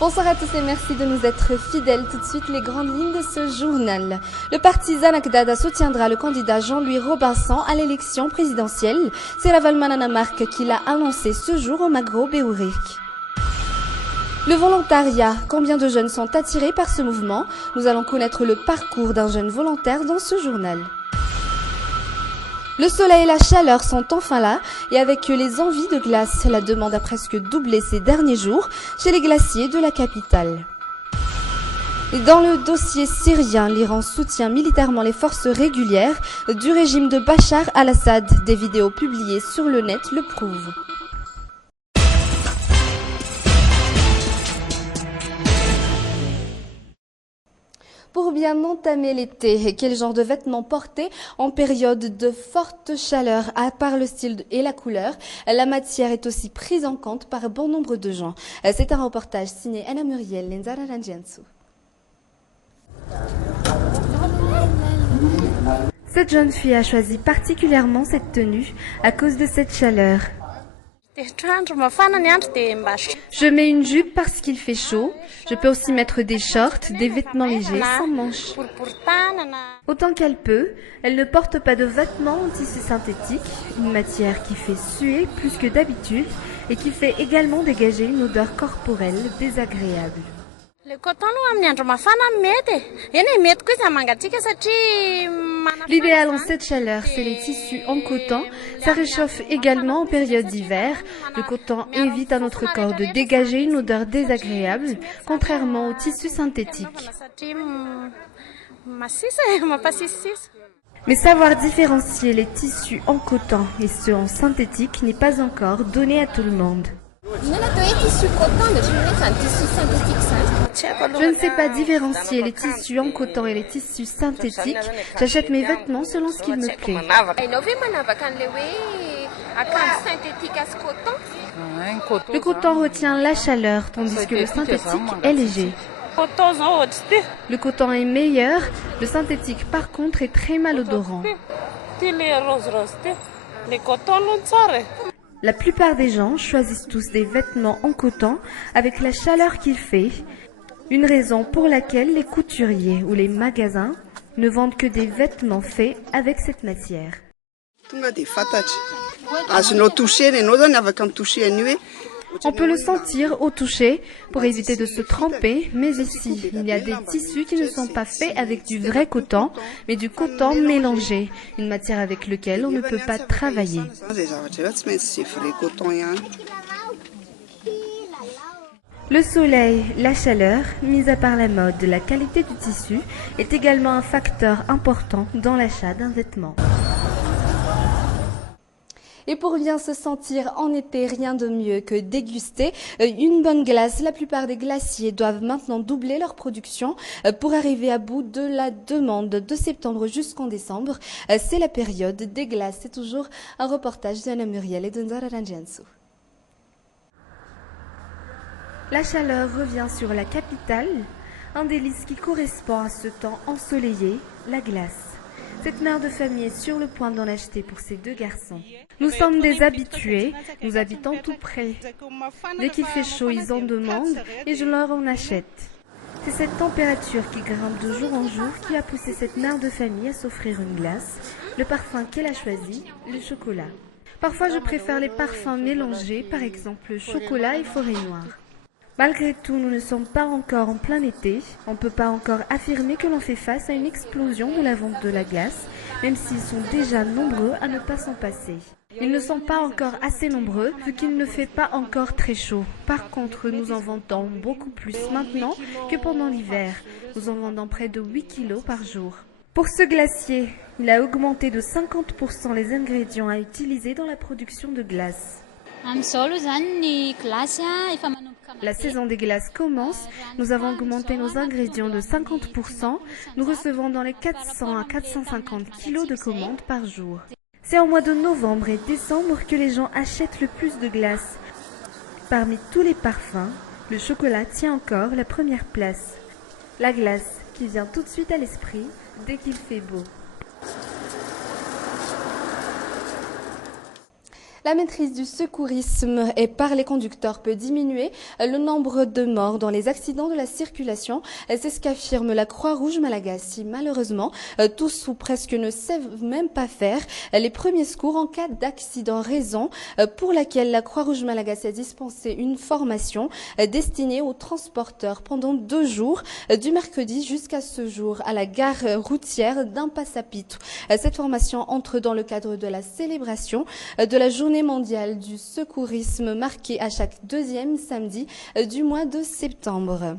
Bonsoir à tous et merci de nous être fidèles. Tout de suite, les grandes lignes de ce journal. Le parti Zanakdada soutiendra le candidat Jean-Louis Robinson à l'élection présidentielle. C'est la Valmananamarque qui l'a annoncé ce jour au Magro Béourik. Le volontariat. Combien de jeunes sont attirés par ce mouvement? Nous allons connaître le parcours d'un jeune volontaire dans ce journal. Le soleil et la chaleur sont enfin là et avec les envies de glace, la demande a presque doublé ces derniers jours chez les glaciers de la capitale. Et dans le dossier syrien, l'Iran soutient militairement les forces régulières du régime de Bachar al-Assad. Des vidéos publiées sur le net le prouvent. Pour bien entamer l'été, quel genre de vêtements porter en période de forte chaleur? À part le style et la couleur, la matière est aussi prise en compte par bon nombre de gens. C'est un reportage signé Anna Muriel Lenzara Ranjiansu. Cette jeune fille a choisi particulièrement cette tenue à cause de cette chaleur. Je mets une jupe parce qu'il fait chaud. Je peux aussi mettre des shorts, des vêtements légers sans manches. Autant qu'elle peut, elle ne porte pas de vêtements en tissu synthétique, une matière qui fait suer plus que d'habitude et qui fait également dégager une odeur corporelle désagréable. L'idéal en cette chaleur, c'est les tissus en coton. Ça réchauffe également en période d'hiver. Le coton évite à notre corps de dégager une odeur désagréable, contrairement aux tissus synthétiques. Mais savoir différencier les tissus en coton et ceux en synthétique n'est pas encore donné à tout le monde. Je ne sais pas différencier les tissus en coton et les tissus synthétiques. J'achète mes vêtements selon ce qu'il me plaît. Le coton retient la chaleur, tandis que le synthétique est léger. Le coton est meilleur, le synthétique par contre est très malodorant. La plupart des gens choisissent tous des vêtements en coton avec la chaleur qu'il fait, une raison pour laquelle les couturiers ou les magasins ne vendent que des vêtements faits avec cette matière. On peut le sentir au toucher pour éviter de se tremper, mais ici, il y a des tissus qui ne sont pas faits avec du vrai coton, mais du coton mélangé, une matière avec laquelle on ne peut pas travailler. Le soleil, la chaleur, mis à part la mode, la qualité du tissu, est également un facteur important dans l'achat d'un vêtement. Et pour bien se sentir en été, rien de mieux que déguster une bonne glace. La plupart des glaciers doivent maintenant doubler leur production pour arriver à bout de la demande de septembre jusqu'en décembre. C'est la période des glaces. C'est toujours un reportage d'Anna Muriel et de Nzara Ranjiansu. La chaleur revient sur la capitale, un délice qui correspond à ce temps ensoleillé, la glace. Cette mère de famille est sur le point d'en acheter pour ses deux garçons. Nous sommes des habitués, nous habitons tout près. Dès qu'il fait chaud, ils en demandent et je leur en achète. C'est cette température qui grimpe de jour en jour qui a poussé cette mère de famille à s'offrir une glace, le parfum qu'elle a choisi, le chocolat. Parfois, je préfère les parfums mélangés, par exemple chocolat et forêt noire. Malgré tout, nous ne sommes pas encore en plein été. On ne peut pas encore affirmer que l'on fait face à une explosion de la vente de la glace, même s'ils sont déjà nombreux à ne pas s'en passer. Ils ne sont pas encore assez nombreux vu qu'il ne fait pas encore très chaud. Par contre, nous en vendons beaucoup plus maintenant que pendant l'hiver. Nous en vendons près de 8 kilos par jour. Pour ce glacier, il a augmenté de 50% les ingrédients à utiliser dans la production de glace. La saison des glaces commence, nous avons augmenté nos ingrédients de 50%, nous recevons dans les 400 à 450 kilos de commandes par jour. C'est au mois de novembre et décembre que les gens achètent le plus de glace. Parmi tous les parfums, le chocolat tient encore la première place. La glace qui vient tout de suite à l'esprit dès qu'il fait beau. La maîtrise du secourisme et par les conducteurs peut diminuer le nombre de morts dans les accidents de la circulation. C'est ce qu'affirme la Croix-Rouge Malagasy. Malheureusement, tous ou presque ne savent même pas faire les premiers secours en cas d'accident, raison pour laquelle la Croix-Rouge Malagasy a dispensé une formation destinée aux transporteurs pendant 2 jours, du mercredi jusqu'à ce jour, à la gare routière d'Impasapitou. Cette formation entre dans le cadre de la célébration de la Journée mondiale du secourisme marquée à chaque 2e samedi du mois de septembre.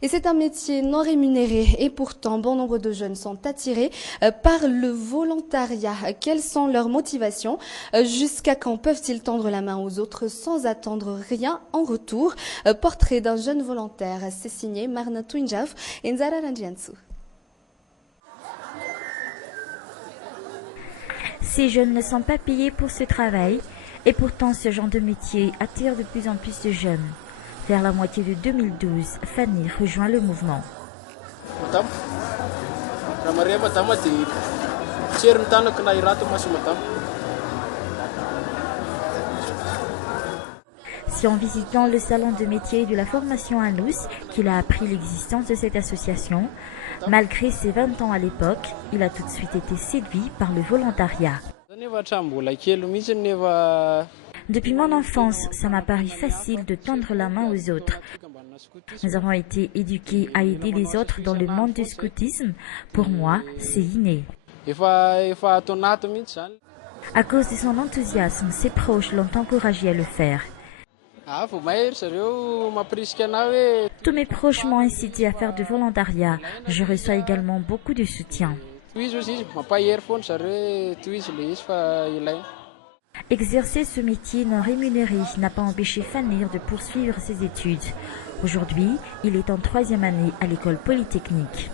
Et c'est un métier non rémunéré et pourtant bon nombre de jeunes sont attirés par le volontariat. Quelles sont leurs motivations? Jusqu'à quand peuvent-ils tendre la main aux autres sans attendre rien en retour? Portrait d'un jeune volontaire, c'est signé Marna Twinjaf et Nzara Ranjiansu. Ces jeunes ne sont pas payés pour ce travail et pourtant ce genre de métier attire de plus en plus de jeunes. Vers la moitié de 2012, Fanny rejoint le mouvement. C'est en visitant le salon de métier et de la formation à Nous qu'il a appris l'existence de cette association. Malgré ses 20 ans à l'époque, il a tout de suite été séduit par le volontariat. Depuis mon enfance, ça m'a paru facile de tendre la main aux autres. Nous avons été éduqués à aider les autres dans le monde du scoutisme. Pour moi, c'est inné. À cause de son enthousiasme, ses proches l'ont encouragé à le faire. Tous mes proches m'ont incité à faire du volontariat. Je reçois également beaucoup de soutien. Exercer ce métier non rémunéré n'a pas empêché Fanny de poursuivre ses études. Aujourd'hui, il est en 3e année à l'école polytechnique.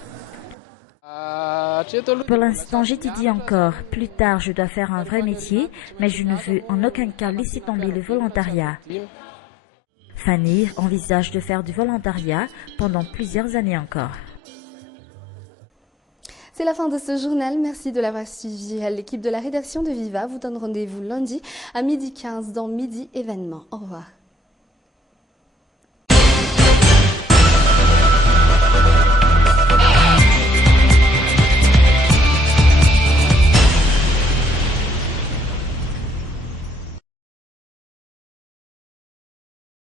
Pour l'instant, j'étudie encore. Plus tard, je dois faire un vrai métier, mais je ne veux en aucun cas laisser tomber le volontariat. Fanny envisage de faire du volontariat pendant plusieurs années encore. C'est la fin de ce journal. Merci de l'avoir suivi. L'équipe de la rédaction de Viva vous donne rendez-vous lundi à 12h15 dans Midi Événement. Au revoir.